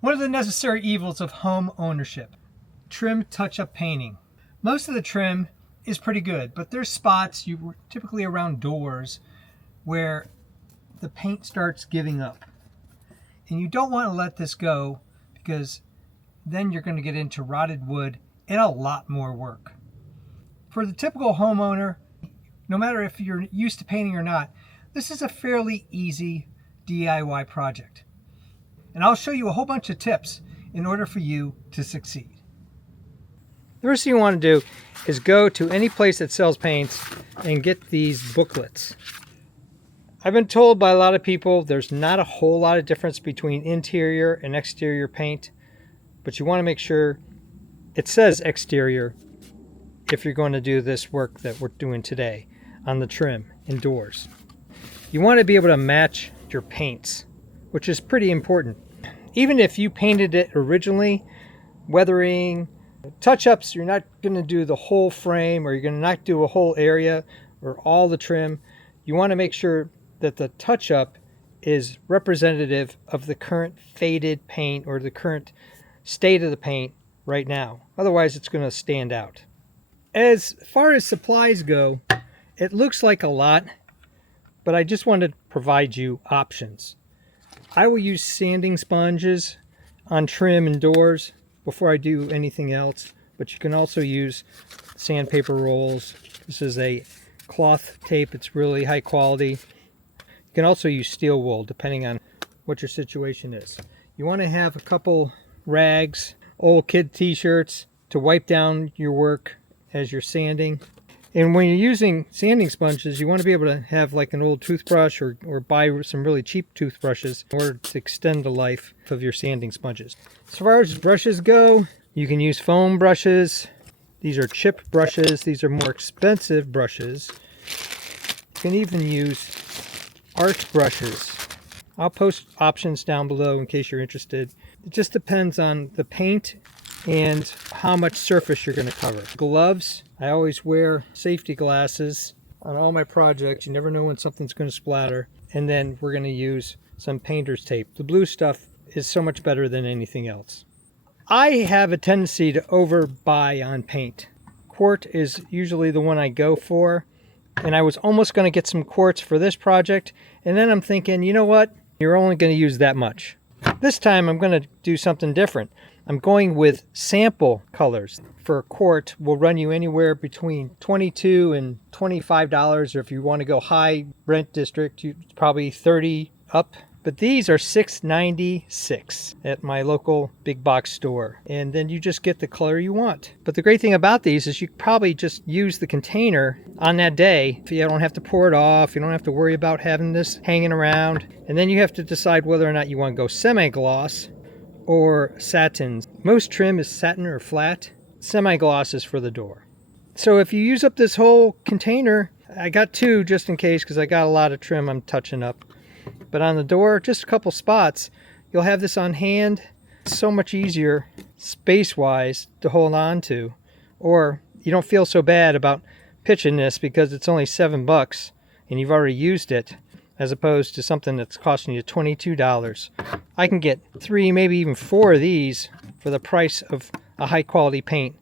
One of the necessary evils of home ownership: trim touch-up painting. Most of the trim is pretty good, but there's spots, typically around doors, where the paint starts giving up. And you don't want to let this go, because then you're going to get into rotted wood and a lot more work. For the typical homeowner, no matter if you're used to painting or not, this is a fairly easy DIY project. And I'll show you a whole bunch of tips in order for you to succeed. The first thing you want to do is go to any place that sells paints and get these booklets. I've been told by a lot of people there's not a whole lot of difference between interior and exterior paint, but you want to make sure it says exterior if you're going to do this work that we're doing today on the trim and doors. You want to be able to match your paints, which is pretty important. Even if you painted it originally, weathering, touch-ups, you're not going to do the whole frame, or you're going to not do a whole area or all the trim. You want to make sure that the touch-up is representative of the current faded paint or the current state of the paint right now. Otherwise, it's going to stand out. As far as supplies go, it looks like a lot, but I just wanted to provide you options. I will use sanding sponges on trim and doors before I do anything else, but you can also use sandpaper rolls. This is a cloth tape. It's really high quality. You can also use steel wool depending on what your situation is. You want to have a couple rags, old kid t-shirts to wipe down your work as you're sanding. And when you're using sanding sponges, you want to be able to have like an old toothbrush or buy some really cheap toothbrushes in order to extend the life of your sanding sponges. As far as brushes go, you can use foam brushes. These are chip brushes. These are more expensive brushes. You can even use art brushes. I'll post options down below in case you're interested. It just depends on the paint and how much surface you're going to cover. Gloves, I always wear safety glasses on all my projects. You never know when something's going to splatter. And then we're going to use some painter's tape. The blue stuff is so much better than anything else. I have a tendency to overbuy on paint. Quart is usually the one I go for, and I was almost going to get some quartz for this project, and then I'm thinking, you know what, you're only going to use that much. This time I'm going to do something different. I'm going with sample colors. For a quart will run you anywhere between $22 and $25, or if you want to go high rent district, probably $30 up. But these are $6.96 at my local big box store. And then you just get the color you want. But the great thing about these is you probably just use the container on that day. You don't have to pour it off. You don't have to worry about having this hanging around. And then you have to decide whether or not you want to go semi-gloss or satin. Most trim is satin or flat. Semi-gloss is for the door. So if you use up this whole container, I got two just in case because I got a lot of trim I'm touching up. But on the door, just a couple spots, you'll have this on hand. It's so much easier space-wise to hold on to. Or you don't feel so bad about pitching this because it's only $7 and you've already used it, as opposed to something that's costing you $22. I can get 3, maybe even 4 of these for the price of a high-quality paint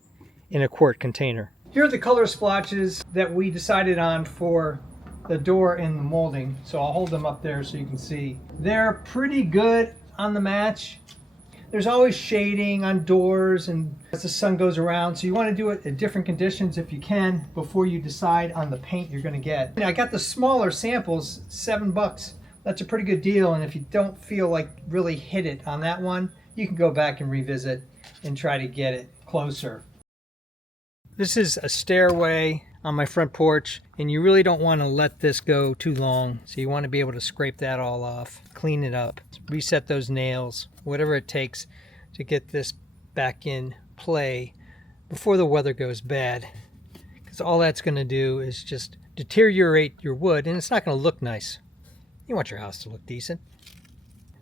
in a quart container. Here are the color splotches that we decided on for the door and the molding, so I'll hold them up there so you can see. They're pretty good on the match. There's always shading on doors and as the sun goes around, so you want to do it in different conditions if you can before you decide on the paint you're going to get. I got the smaller samples, $7. That's a pretty good deal, and if you don't feel like really hit it on that one, you can go back and revisit and try to get it closer. This is a stairway on my front porch, and you really don't want to let this go too long, so you want to be able to scrape that all off, clean it up, reset those nails, whatever it takes to get this back in play before the weather goes bad, because all that's going to do is just deteriorate your wood, and it's not going to look nice. You want your house to look decent.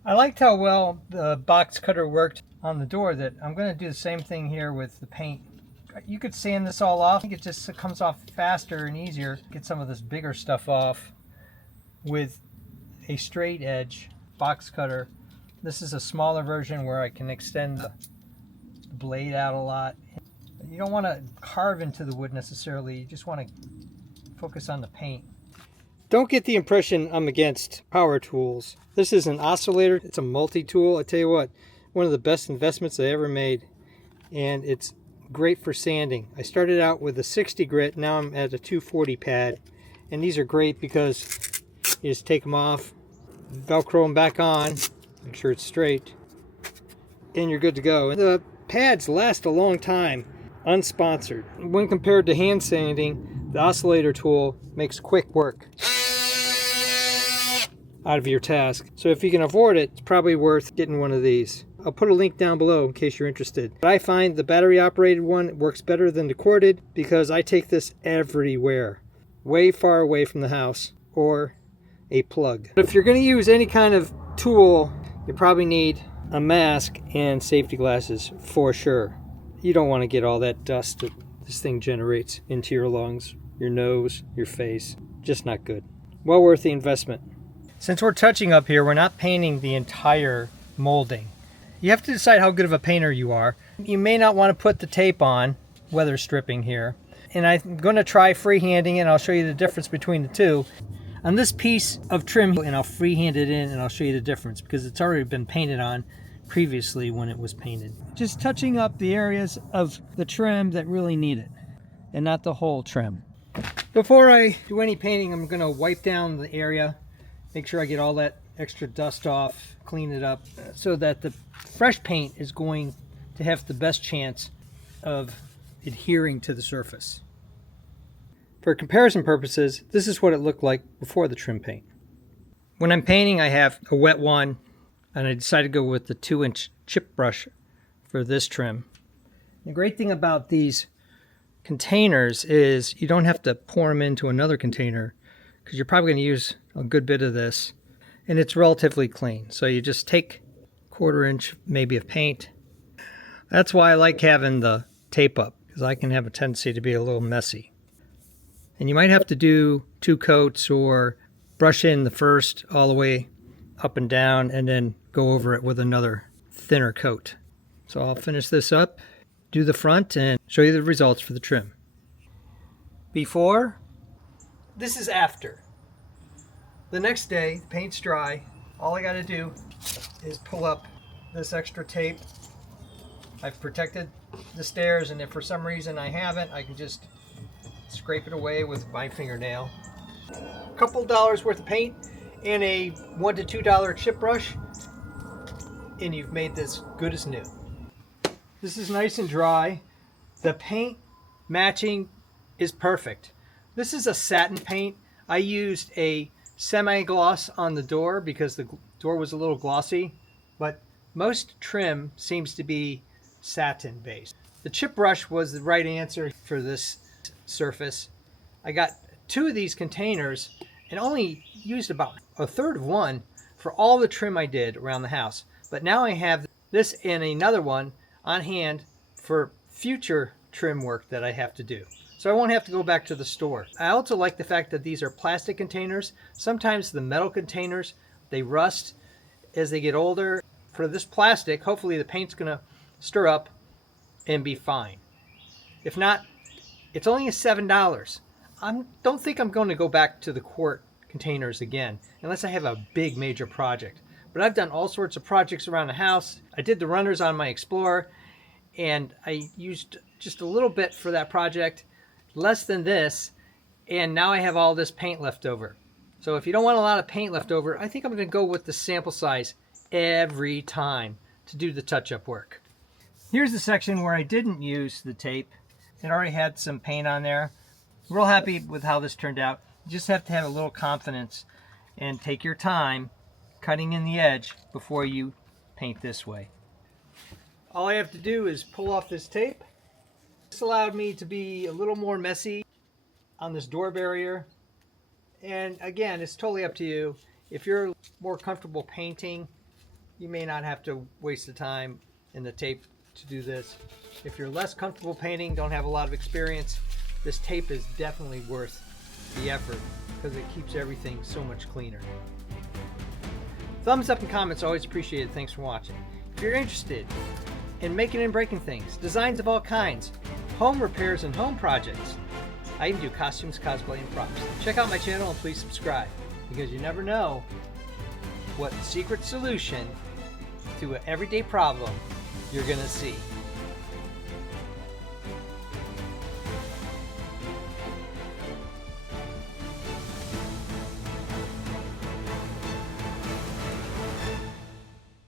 I liked how well the box cutter worked on the door, that I'm going to do the same thing here with the paint. You could sand this all off. I think it just comes off faster and easier. Get some of this bigger stuff off with a straight edge box cutter This is a smaller version where I can extend the blade out a lot. You don't want to carve into the wood necessarily, you just want to focus on the paint. Don't get the impression I'm against power tools. This is an oscillator, it's a multi-tool. I tell you what, one of the best investments I ever made, and it's great for sanding. I started out with a 60 grit, now I'm at a 240 pad, and these are great because you just take them off, Velcro them back on, make sure it's straight, and you're good to go. The pads last a long time, unsponsored. When compared to hand sanding, the oscillator tool makes quick work out of your task. So if you can afford it, it's probably worth getting one of these. I'll put a link down below in case you're interested. But I find the battery operated one works better than the corded because I take this everywhere, way far away from the house, or a plug. But if you're going to use any kind of tool, you probably need a mask and safety glasses for sure. You don't want to get all that dust that this thing generates into your lungs, your nose, your face. Just not good. Well worth the investment. Since we're touching up here, we're not painting the entire molding. You have to decide how good of a painter you are. You may not want to put the tape on, weather stripping here. And I'm going to try freehanding it, and I'll show you the difference between the two. On this piece of trim, and I'll freehand it in and I'll show you the difference because it's already been painted on previously when it was painted. Just touching up the areas of the trim that really need it, and not the whole trim. Before I do any painting, I'm going to wipe down the area, make sure I get all that extra dust off, clean it up, so that the fresh paint is going to have the best chance of adhering to the surface. For comparison purposes, this is what it looked like before the trim paint. When I'm painting, I have a wet one, and I decided to go with the 2-inch chip brush for this trim. The great thing about these containers is you don't have to pour them into another container because you're probably going to use a good bit of this, and it's relatively clean. So you just take 1/4 inch maybe of paint. That's why I like having the tape up, because I can have a tendency to be a little messy. And you might have to do 2 coats or brush in the first all the way up and down and then go over it with another thinner coat. So I'll finish this up, do the front, and show you the results for the trim. Before, this is after. The next day, the paint's dry. All I got to do is pull up this extra tape. I've protected the stairs, and if for some reason I haven't, I can just scrape it away with my fingernail. A couple dollars worth of paint and a $1 to $2 chip brush, and you've made this good as new. This is nice and dry. The paint matching is perfect. This is a satin paint. I used a semi-gloss on the door because the door was a little glossy, but most trim seems to be satin based. The chip brush was the right answer for this surface. I got 2 of these containers and only used about 1/3 of one for all the trim I did around the house. But now I have this and another one on hand for future trim work that I have to do. So I won't have to go back to the store. I also like the fact that these are plastic containers. Sometimes the metal containers, they rust as they get older. For this plastic, hopefully the paint's gonna stir up and be fine. If not, it's only $7. I don't think I'm going to go back to the quart containers again, unless I have a big major project. But I've done all sorts of projects around the house. I did the runners on my Explorer, and I used just a little bit for that project, less than this, and now I have all this paint left over. So if you don't want a lot of paint left over, I think I'm going to go with the sample size every time to do the touch-up work. Here's the section where I didn't use the tape. It already had some paint on there. Real happy with how this turned out. You just have to have a little confidence and take your time cutting in the edge before you paint this way. All I have to do is pull off this tape. This allowed me to be a little more messy on this door barrier. And again, it's totally up to you. If you're more comfortable painting, you may not have to waste the time and the tape to do this. If you're less comfortable painting, don't have a lot of experience, this tape is definitely worth the effort because it keeps everything so much cleaner. Thumbs up and comments are always appreciated. Thanks for watching. If you're interested in making and breaking things, designs of all kinds, home repairs and home projects, I even do costumes, cosplay, and props. Check out my channel and please subscribe, because you never know what secret solution to an everyday problem you're gonna see.